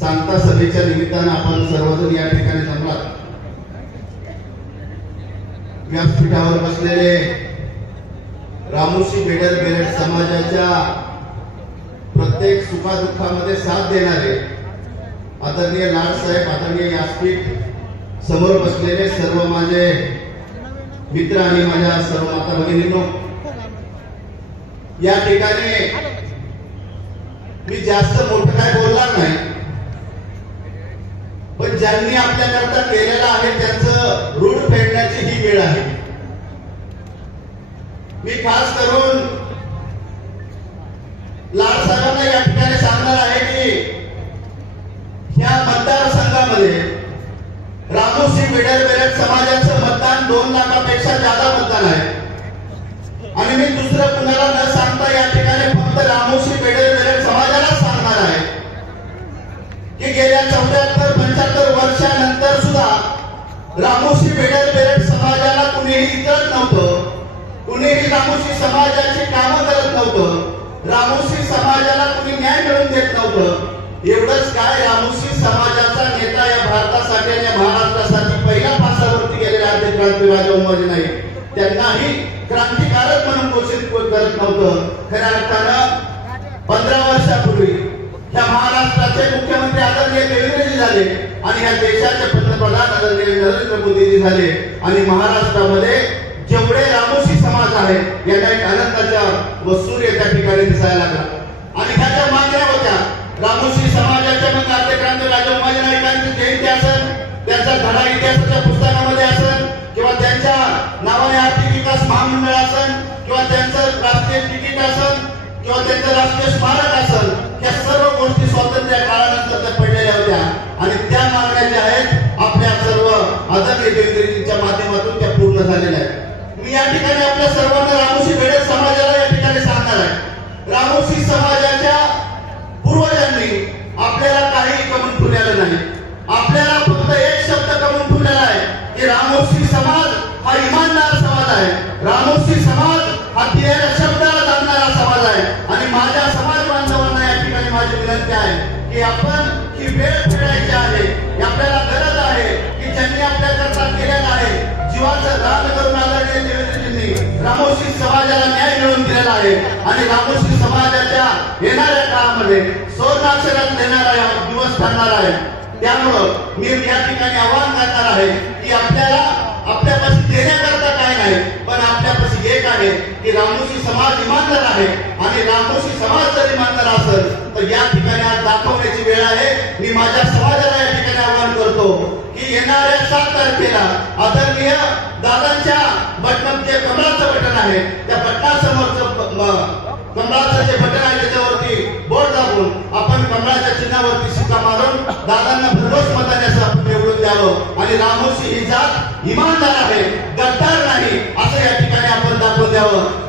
सांगता सभेच्या निमित्तानं आपण सर्वजण या ठिकाणी जमलात। व्यासपीठावर बसलेले रामोशी बेडर बेरड समाजाच्या प्रत्येक सुखादुःखामध्ये साथ देणारे आदरणीय लाडसाहेब, आदरणीय व्यासपीठ समोर बसलेले सर्व माझे मित्र आणि माझ्या सर्व माता भगिनींनो, या ठिकाणी मी जास्त मोठं काय बोलणार नाही, पण ज्यांनी आपल्याकरता केलेलं आहे त्यांचं ऋण फेडण्याची ही वेळ आहे। मी खास करून लाडसाहेबांना या ठिकाणी सांगणार आहे की या मतदारसंघामध्ये रामोशी बेडर बेरड समाजाचं मतदान 2 लाखापेक्षा जादा मतदान आहे। आणि मी दुसरं कुणाला न सांगता या ठिकाणी फक्त रामोशी बेडर बेरड समाजाला सांगणार आहे की गेल्या 74-75 वर्षानंतर सुद्धा रामोशी बेडर बेरड समाजाला कुणीही इतरत नव्हतं, कुणीही रामोशी समाजाची कामं करत नव्हतं, रामोशी समाजाला कुणी न्याय मिळवून देत नव्हतं। एवढंच काय, रामोशी समाजाचा नेता या भारतासाठी आणि महाराष्ट्रासाठी पहिला फासावरती गेलेला क्रांती राजा उमाजी नाईक त्यांनाही क्रांतिकारक म्हणून घोषित करत नव्हतं। खऱ्या अर्थानं 15 वर्षापूर्वी या महाराष्ट्राचे मुख्यमंत्री आदरणीय देवेंद्रजी झाले आणि या देशाचे पंतप्रधान आदरणीय नरेंद्र मोदीजी झाले आणि महाराष्ट्रामध्ये जेवढे रामोशी समाज आहे यांना एक आनंदाचा व सूर्य त्या ठिकाणी दिसायला लागला। आणि ह्याच्या मागण्या होत्या रामोशी समाजाच्या मग क्रांती राजा उमाजी नाईकांची जयंती असेल, त्यांचा धडा इतिहासाच्या पुस्तकामध्ये असेल, किंवा त्यांच्या नावाने आर्थिक विकास महामंडळ असेल, किंवा त्यांचं राष्ट्रीय तिकीट असेल, किंवा त्यांचं राष्ट्रीय स्मारक असेल, या सर्व गोष्टी स्वातंत्र्य काळानंतर त्या पडलेल्या होत्या आणि त्या मागण्या ज्या आहेत आपल्या सर्व आदरणीय देवेंद्रजींच्या माध्यमातून त्या पूर्ण झालेल्या आहेत। मी या ठिकाणी आपल्या सर्वांना रामोशी बेडर समाजाला या ठिकाणी सांगणार आहे, रामोशी समाजाच्या पूर्वजांनी आपल्याला काही कमवून ठेवलेलं नाही, आपल्याला फक्त एक शब्द कमवून ठेवलेला आहे की रामोशी समाज हा इमानदार समाज आहे, रामोशी समाज हा दिलेल्या शब्दाला जाणणारा समाज आहे। आणि माझ्या समाज बांधवांना या ठिकाणी माझी विनंती आहे की आपण ही वेळ फेडायची आहे, आपल्याला गरज आहे की ज्यांनी आपल्याकरता केलेलं आहे, जीवाचं दान करून आदरणीय देवेंद्रजींनी रामोशी समाजाला न्याय मिळवून दिलेला आहे आणि रामोशी समाजाच्या येणाऱ्या काळामध्ये सुवर्णाक्षरात येणारा दिवस ठरणार आहे। त्यामुळं मी या ठिकाणी आवाहन करणार आहे की आपल्यापाशी देण्याकरता काय नाही, पण आपल्यापाशी एक आहे की रामोशी समाज इमानदार आहे आणि रामोशी समाज जर इमानदार असेल तर या ठिकाणी आज दाखवण्याची वेळ आहे। मी माझ्या समाजाला या ठिकाणी आवाहन करतो की येणाऱ्या 7 तारखेला आदरणीय दादांच्या बटन जे कमळाचं बटन आहे त्या बटनासमोरचं कमळाचं जे बटन आहे त्याच्यावरती बोर्ड दाबून आपण कमळाच्या चिन्हावरती शिक्का मारून दादांना भरघोस मताने आपण निवडून द्यावं आणि रामोशी ही जात इमानदार आहे, गद्दार नाही असं या ठिकाणी आपण दाखवून द्यावं।